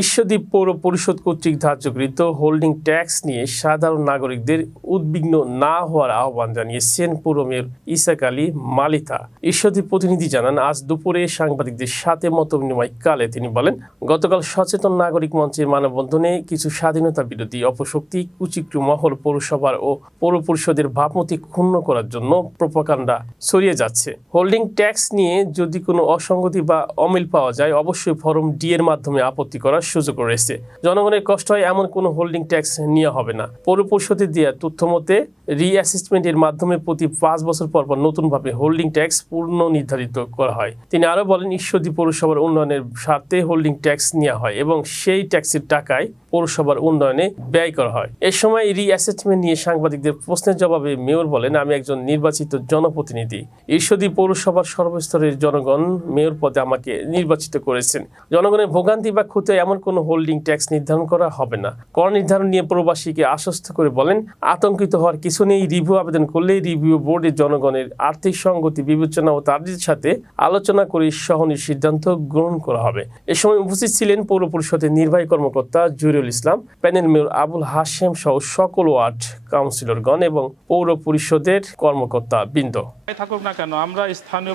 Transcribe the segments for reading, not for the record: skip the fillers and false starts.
ঈশ্বরদী পৌর পরিষদ কর্তৃক ধার্যকৃত হোল্ডিং ট্যাক্স নিয়ে সাধারণ নাগরিকদের উদ্বিগ্ন না হওয়ার আহ্বান জানিয়েছেন পৌর মেয়র ইসাক আলী মালিথা। ঈশ্বরদী প্রতিনিধি জানান, আজ দুপুরে সাংবাদিকদের সাথে মতবিনিময়কালে তিনি বলেন, গতকাল সচেতন নাগরিক মঞ্চের মানববন্ধনে কিছু স্বাধীনতা বিরোধী অপশক্তি কুচিক্রু মহল পৌরসভার ও পৌর পরিষদের ভাবমূর্তি ক্ষুণ্ণ করার জন্য প্রোপাগান্ডা ছড়িয়ে যাচ্ছে। হোল্ডিং ট্যাক্স নিয়ে যদি কোনো অসঙ্গতি বা অমিল পাওয়া যায়, অবশ্যই ফরম ডি এর মাধ্যমে আপত্তি করার সুযোগ রয়েছে। জনগণের কষ্ট হয় এমন কোনো হোল্ডিং ট্যাক্স নেওয়া হবে না। পৌর পরিষদের দেওয়া তথ্য মতে রিঅ্যাসেসমেন্টের মাধ্যমে প্রতি 5 বছর পর নতুনভাবে হোল্ডিং ট্যাক্স পূর্ণ নির্ধারিত করা হয়। তিনি আরো বলেন, ঈশ্বরদী পৌরসভার উন্নয়নের স্বার্থে হোল্ডিং ট্যাক্স নেওয়া হয় এবং সেই ট্যাক্সের টাকায় পৌরসভার উন্নয়নে ব্যয় করা হয়। এ সময় রিঅ্যাসেসমেন্ট নিয়ে সাংবাদিকদের প্রশ্নের জবাবে মেয়র বলেন, আমি একজন নির্বাচিত জনপ্রতিনিধি। ঈশ্বরদী পৌরসভার সর্বস্তরের জনগণ মেয়র পদে আমাকে নির্বাচিত করেছেন। জনগণের ভোগান্তি বা ক্ষতি এমন কোনো হোল্ডিং ট্যাক্স নির্ধারণ করা হবে না। কর নির্ধারণ নিয়ে প্রবাসীকে আশ্বস্ত করে বলেন, আতঙ্কিত হওয়ার কিছু নেই। রিভিউ আবেদন করলে রিভিউ বোর্ডে জনগণের আর্থিক সঙ্গতি বিবেচনা ও তাদের সাথে আলোচনা করে সহনীয় সিদ্ধান্ত গ্রহণ করা হবে। এ সময় উপস্থিত ছিলেন পৌর পরিষদের নির্বাহী কর্মকর্তা জহিরুল ইসলাম, প্যানেল মেয়র আবুল হাশেম সহ সকল ওয়ার্ড কাউন্সিলরগণ এবং পৌর পরিষদের কর্মকর্তা বৃন্দ। থাকুক না কেন, আমরা স্থানীয়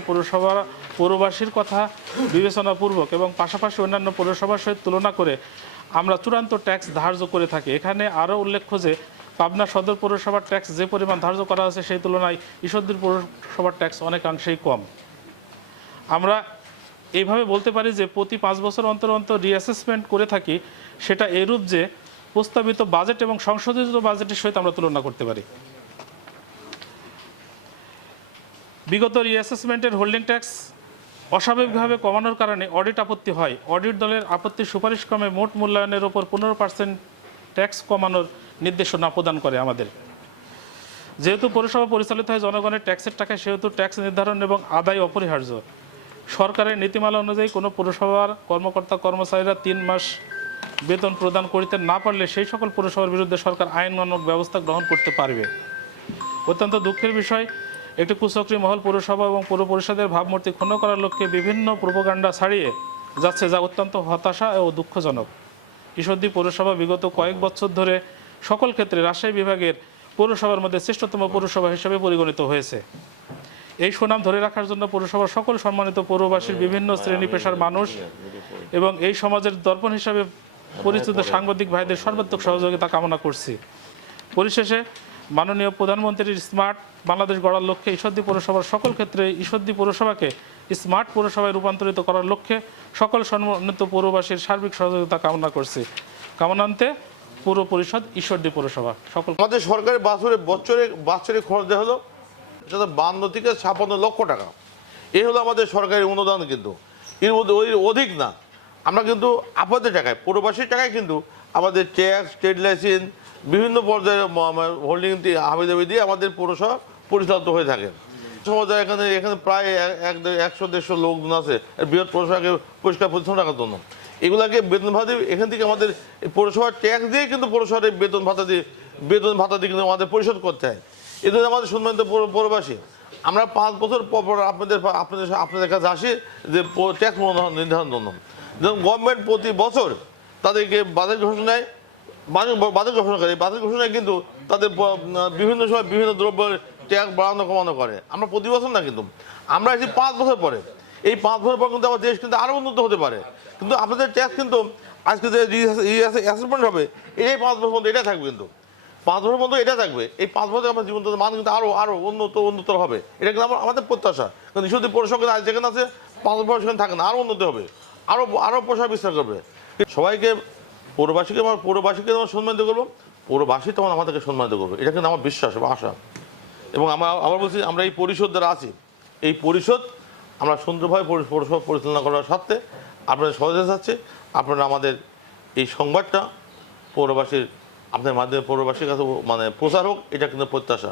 পৌরবাসীর কথা বিবেচনাপূর্বক এবং পাশাপাশি অন্যান্য পৌরসভার সহিত তুলনা করে আমরা চূড়ান্ত ট্যাক্স ধার্য করে থাকি। এখানে আরও উল্লেখ্য যে পাবনা সদর পৌরসভার ট্যাক্স যে পরিমাণ ধার্য করা আছে সেই তুলনায় ঈশ্বরদী পৌরসভার ট্যাক্স অনেকাংশেই কম। আমরা এইভাবে বলতে পারি যে প্রতি 5 বছর অন্তর অন্তর রিঅ্যাসেসমেন্ট করে থাকি। সেটা এরূপ যে প্রস্তাবিত বাজেট এবং সংশোধিত বাজেটের সহিত আমরা তুলনা করতে পারি। বিগত রিঅ্যাসেসমেন্টের হোল্ডিং ট্যাক্স অস্বাভাবিকভাবে কমানোর কারণে অডিট আপত্তি হয়। অডিট দলের আপত্তির সুপারিশক্রমে মোট মূল্যায়নের ওপর 15% ট্যাক্স কমানোর নির্দেশনা প্রদান করে আমাদের। যেহেতু পৌরসভা পরিচালিত হয় জনগণের ট্যাক্সের টাকায়, সেহেতু ট্যাক্স নির্ধারণ এবং আদায় অপরিহার্য। সরকারের নীতিমালা অনুযায়ী কোনো পৌরসভার কর্মকর্তা কর্মচারীরা 3 মাস বেতন প্রদান করিতে না পারলে সেই সকল পৌরসভার বিরুদ্ধে সরকার আইনানুগ ব্যবস্থা গ্রহণ করতে পারবে। অত্যন্ত দুঃখের বিষয়, একটি কুচক্রী মহল পৌরসভা এবং পৌর পরিষদের ভাবমূর্তি ক্ষুণ্ণ করার লক্ষ্যে বিভিন্ন প্রোপাগান্ডা ছাড়িয়ে যাচ্ছে, যা অত্যন্ত হতাশা ও দুঃখজনক। ঈশ্বরদী পৌরসভা বিগত কয়েক বছর ধরে সকল ক্ষেত্রে রাজশাহী বিভাগের পৌরসভার মধ্যে শ্রেষ্ঠতম পৌরসভা হিসেবে পরিগণিত হয়েছে। এই সুনাম ধরে রাখার জন্য পৌরসভার সকল সম্মানিত পৌরবাসীর বিভিন্ন শ্রেণী পেশার মানুষ এবং এই সমাজের দর্পণ হিসাবে পরিচিত সাংবাদিক ভাইদের সর্বাত্মক সহযোগিতা কামনা করছি। পরিশেষে মাননীয় প্রধানমন্ত্রীর স্মার্ট বাংলাদেশ গড়ার লক্ষ্যে ঈশ্বরদী পৌরসভার সকল ক্ষেত্রে ঈশ্বরদী পৌরসভাকে স্মার্ট পৌরসভায় রূপান্তরিত করার লক্ষ্যে সকল সম্মানিত পৌরবাসীর সার্বিক সহযোগিতা কামনা করছি। কামনান্তে পৌর পরিষদ ঈশ্বরদী পৌরসভা সকল। আমাদের সরকারের বাৎসরিক খরচ দেওয়া হলো 52 থেকে 56 লক্ষ টাকা। এই হলো আমাদের সরকারি অনুদান, কিন্তু এর মধ্যে ওই অধিক না। আমরা কিন্তু আপনাদের টাকায়, পৌরবাসীর টাকায় কিন্তু আমাদের ট্যাক্স, ট্রেড লাইসেন্স, বিভিন্ন পর্যায়ে হোল্ডিং হাবিজাবি দিয়ে আমাদের পৌরসভা পরিচালিত হয়ে থাকে। সমাজে এখানে প্রায় 100-150 লোকজন আছে বৃহৎ পৌরসভাকে পরিষ্কার পরিচ্ছন্ন রাখার জন্য। এগুলাকে বেতন ভাতা দিয়ে এখান থেকে আমাদের পৌরসভার ট্যাক্স দিয়ে কিন্তু পৌরসভার বেতন ভাতা দিয়ে কিন্তু আমাদের পরিশোধ করতে হয়। এই জন্য আমাদের সম্মানিত পৌরবাসী, আমরা 5 বছর পর আপনাদের কাছে আসি যে ট্যাক্স নির্ধারণ জন্য। যেমন গভর্নমেন্ট প্রতি বছর তাদেরকে বাজেট ঘোষণায় বাজেট ঘোষণা করে, বাজেট ঘোষণায় কিন্তু তাদের বিভিন্ন সময় বিভিন্ন দ্রব্যের ট্যাক্স বাড়ানো কমানো করে। আমরা প্রতি বছর না, কিন্তু আমরা এসে 5 বছর পরে, এই 5 বছর পর কিন্তু আমার দেশ কিন্তু আরও উন্নত হতে পারে। কিন্তু আপনাদের ট্যাক্স কিন্তু আজকে যে অ্যাসেসমেন্ট হবে এই 5 বছর পর্যন্ত এটা থাকবে, কিন্তু 5 বছর পর্যন্ত এটা থাকবে। এই 5 বছর আমার জীবন মান কিন্তু আরও উন্নত হবে। এটা কিন্তু আমাদের প্রত্যাশা। কিন্তু ঈশ্বরদী পৌরসভা যেখানে আছে 5 বছর সেখানে থাকে না, আরও উন্নতি হবে, আরও প্রসার বিস্তার করবে। সবাইকে পৌরবাসীকে আমার সম্মানিত করবো, পৌরবাসী তখন আমাদেরকে সম্মানিত করবে। এটা কিন্তু আমার বিশ্বাস এবং আশা। এবং আবার বলছি, আমরা এই পরিষদ যারা আছি, এই পরিষদ আমরা সুন্দরভাবে পৌরসভা পরিচালনা করার স্বার্থে আপনাদের সহযোগিতা চাচ্ছি। আপনারা আমাদের এই সংবাদটা পৌরবাসীর আপনাদের মাধ্যমে পৌরবাসীর কাছে প্রচার হোক, এটা কিন্তু প্রত্যাশা।